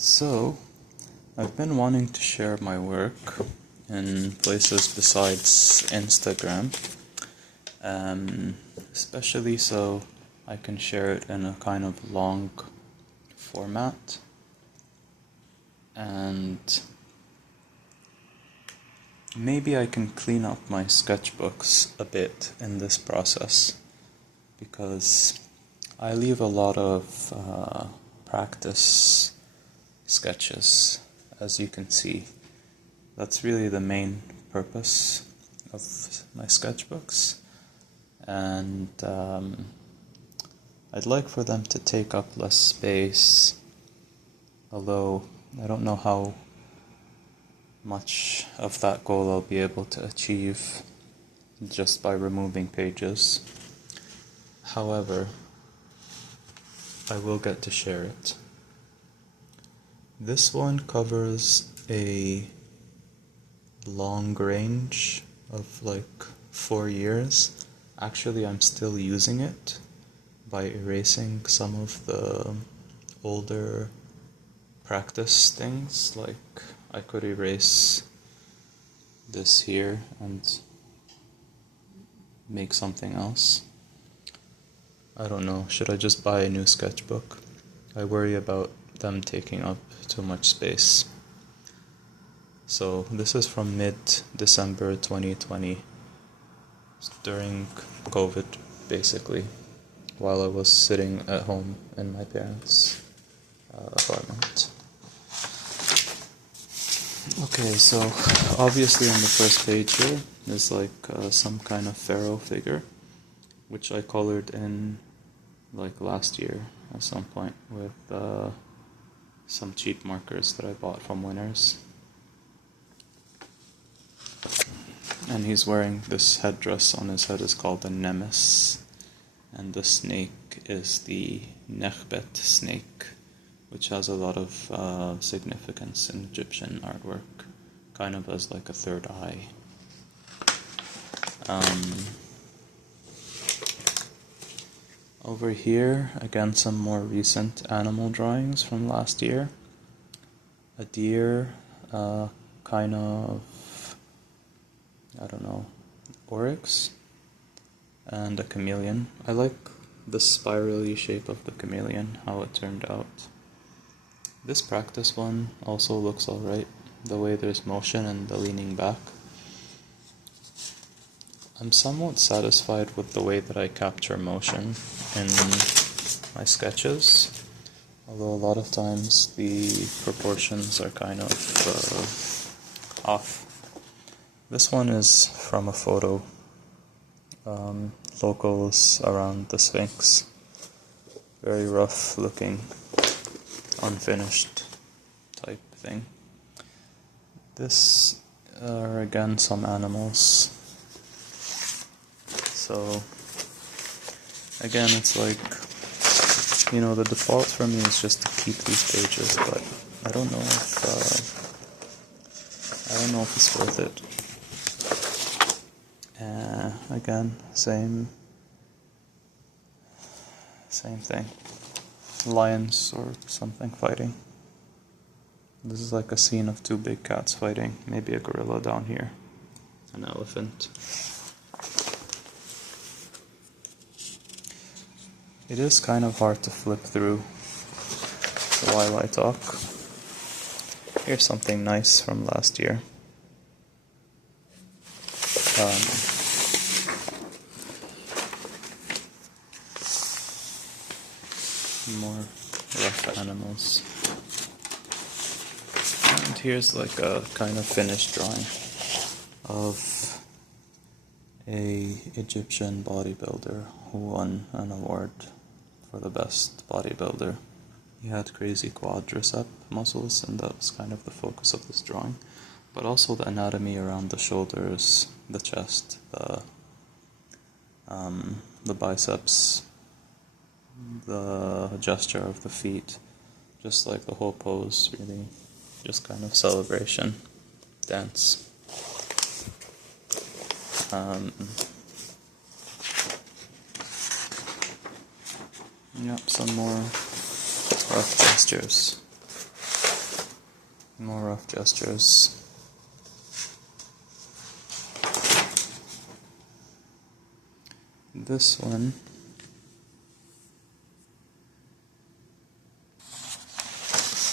So, I've been wanting to share my work in places besides Instagram, especially so I can share it in a kind of long format, and maybe I can clean up my sketchbooks a bit in this process, because I leave a lot of practice sketches, as you can see. That's really the main purpose of my sketchbooks, and I'd like for them to take up less space, although I don't know how much of that goal I'll be able to achieve just by removing pages. However, I will get to share it. This one covers a long range of like 4 years. Actually, I'm still using it by erasing some of the older practice things. Like, I could erase this here and make something else. I don't know, should I just buy a new sketchbook? I worry about them taking up too much space. So this is from mid-December 2020, during COVID, basically, while I was sitting at home in my parents' apartment. Okay, so obviously on the first page here is like some kind of pharaoh figure, which I colored in like last year at some point with some cheap markers that I bought from Winners. And he's wearing this headdress on his head, is called a nemes, and the snake is the Nekhbet snake, which has a lot of significance in Egyptian artwork, kind of as like a third eye. Over here, again, some more recent animal drawings from last year. A deer, kind of, I don't know, oryx, and a chameleon. I like the spirally shape of the chameleon, how it turned out. This practice one also looks alright, the way there's motion and the leaning back. I'm somewhat satisfied with the way that I capture motion in my sketches, although a lot of times the proportions are kind of off. This one is from a photo, locals around the Sphinx. Very rough looking, unfinished type thing. This are again some animals. So again, it's like, you know, the default for me is just to keep these pages, but I don't know if it's worth it. Again, same thing. Lions or something fighting. This is like a scene of two big cats fighting, maybe a gorilla down here, an elephant. It is kind of hard to flip through while I talk. Here's something nice from last year. More rough animals. And here's like a kind of finished drawing of a Egyptian bodybuilder who won an award for the best bodybuilder. He had crazy quadricep muscles, and that was kind of the focus of this drawing, but also the anatomy around the shoulders, the chest, the biceps, the gesture of the feet, just like the whole pose, really, just kind of celebration, dance. Yep, some more rough gestures. More rough gestures. This one,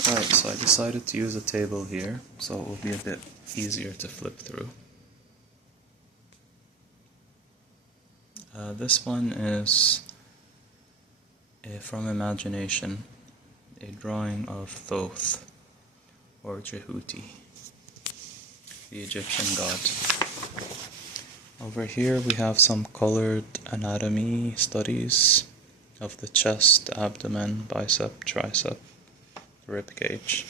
right, so I decided to use a table here so it will be a bit easier to flip through. This one is from Imagination, a drawing of Thoth, or Jehuti, the Egyptian god. Over here we have some colored anatomy studies of the chest, abdomen, bicep, tricep, rib cage.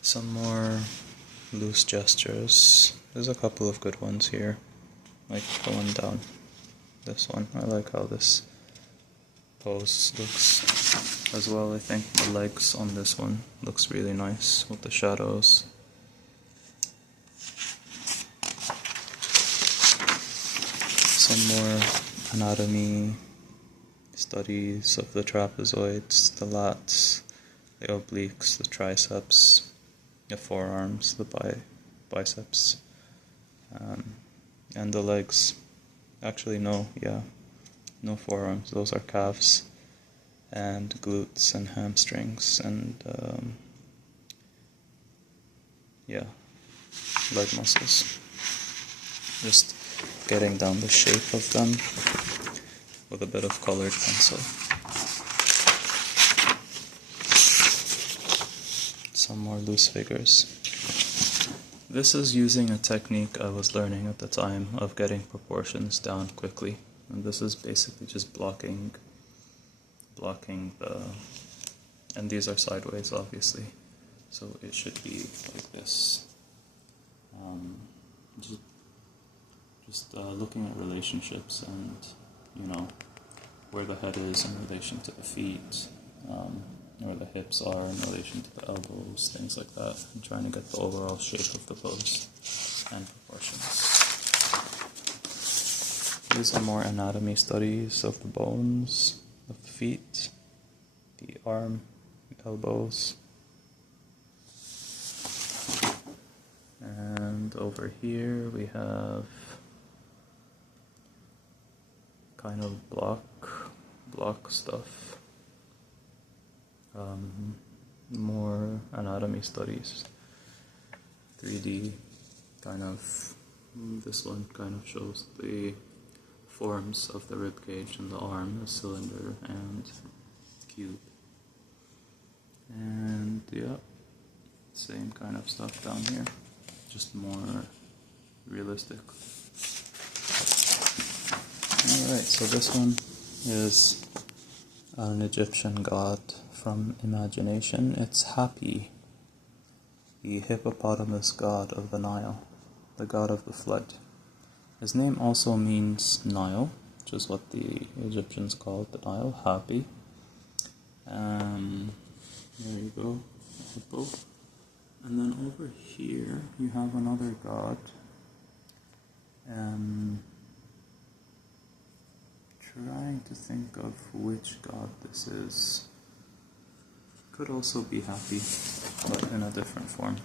Some more loose gestures. There's a couple of good ones here, like the one down. This one, I like how this pose looks as well. I think the legs on this one looks really nice with the shadows. Some more anatomy studies of the trapezoids, the lats, the obliques, the triceps, the forearms, the biceps, and the legs. Actually, no forearms, those are calves, and glutes and hamstrings, and leg muscles. Just getting down the shape of them with a bit of colored pencil. Some more loose figures. This is using a technique I was learning at the time of getting proportions down quickly, and this is basically just blocking the, and these are sideways obviously, so it should be like this. Just looking at relationships and, where the head is in relation to the feet, where the hips are in relation to the elbows, things like that, and trying to get the overall shape of the pose and proportions. These are more anatomy studies of the bones, of the feet, the arm, the elbows. And over here we have kind of block stuff. More anatomy studies. 3D kind of, this one kind of shows the forms of the rib cage and the arm, the cylinder and cube. And same kind of stuff down here, just more realistic. Alright, so this one is an Egyptian god from Imagination. It's Hapi, the hippopotamus god of the Nile, the god of the flood. His name also means Nile, which is what the Egyptians called the Nile, Hapi. There you go, hippo. And then over here you have another god. Trying to think of which god this is. Could also be Hapi, but in a different form.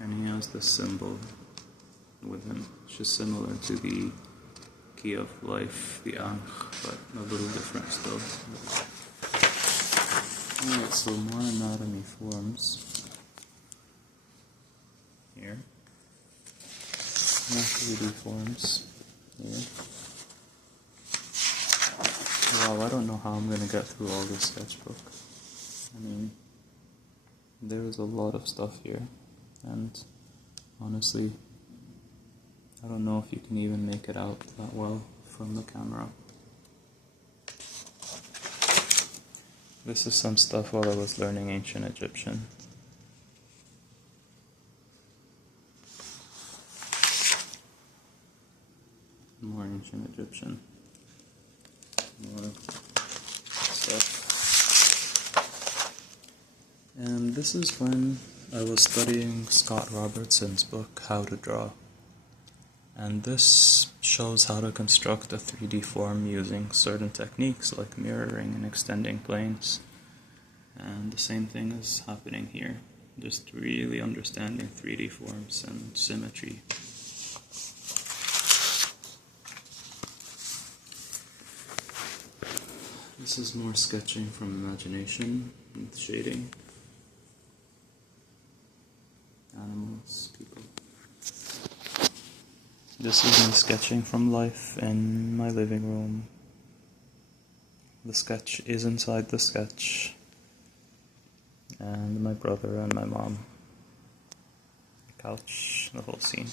And he has this symbol with him, which is similar to the key of life, the Ankh, but a little different still. Alright, so more anatomy forms. Here. More 3D forms. Here. Wow, I don't know how I'm gonna get through all this sketchbook. I mean, there's a lot of stuff here, and honestly, I don't know if you can even make it out that well from the camera. This is some stuff while I was learning ancient Egyptian. More ancient Egyptian. More stuff. And this is when I was studying Scott Robertson's book, How to Draw. And this shows how to construct a 3D form using certain techniques like mirroring and extending planes. And the same thing is happening here, just really understanding 3D forms and symmetry. This is more sketching from imagination with shading. Animals, people. This is me sketching from life in my living room. The sketch is inside the sketch. And my brother and my mom. The couch, the whole scene.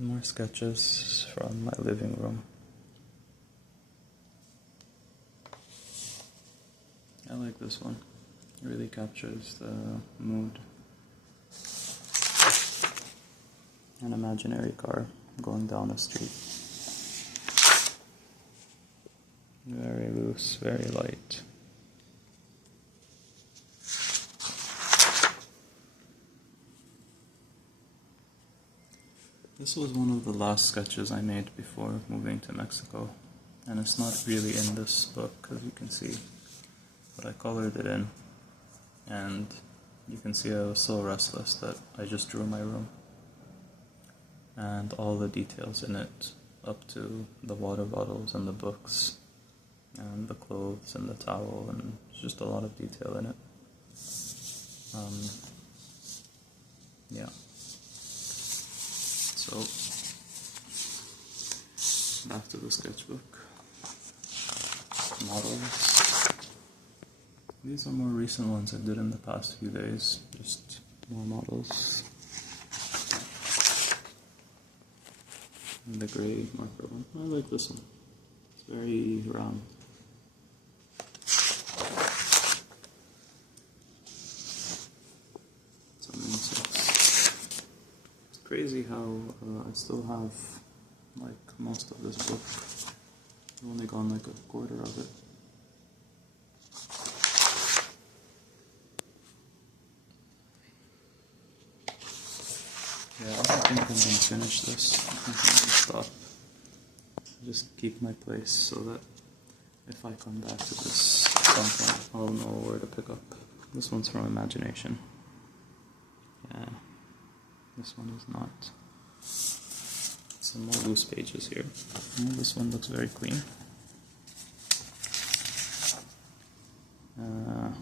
More sketches from my living room. I like this one. It really captures the mood. An imaginary car going down a street. Very loose, very light. This was one of the last sketches I made before moving to Mexico, and it's not really in this book, as you can see, but I colored it in, and you can see I was so restless that I just drew my room, and all the details in it, up to the water bottles and the books, and the clothes and the towel, and just a lot of detail in it. Yeah. So, back to the sketchbook. Models. These are more recent ones I did in the past few days. Just more models. And the gray marker one. I like this one. It's very round. Some insects. It's crazy how I still have like most of this book. I've only gone like a quarter of it. Yeah, I don't think I'm going to finish this. I think I'm going to stop. Just keep my place so that if I come back to this at some point, I'll know where to pick up. This one's from imagination. Yeah, this one is not. Some more loose pages here. Oh, this one looks very clean. Some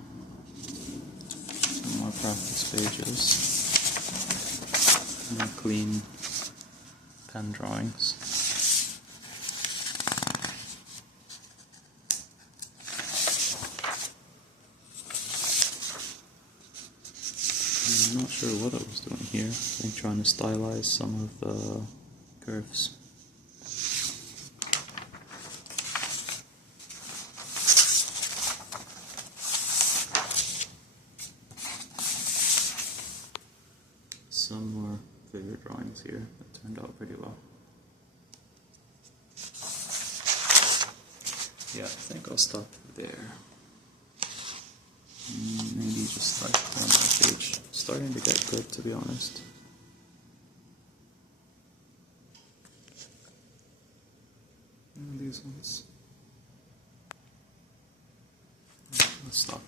more practice pages. More clean pen drawings. I'm not sure what I was doing here. I think trying to stylize some of the curves. Some more figure drawings here that turned out pretty well. Yeah, I think I'll stop there. Maybe just like one more page. Starting to get good, to be honest. And these ones. Let's stop.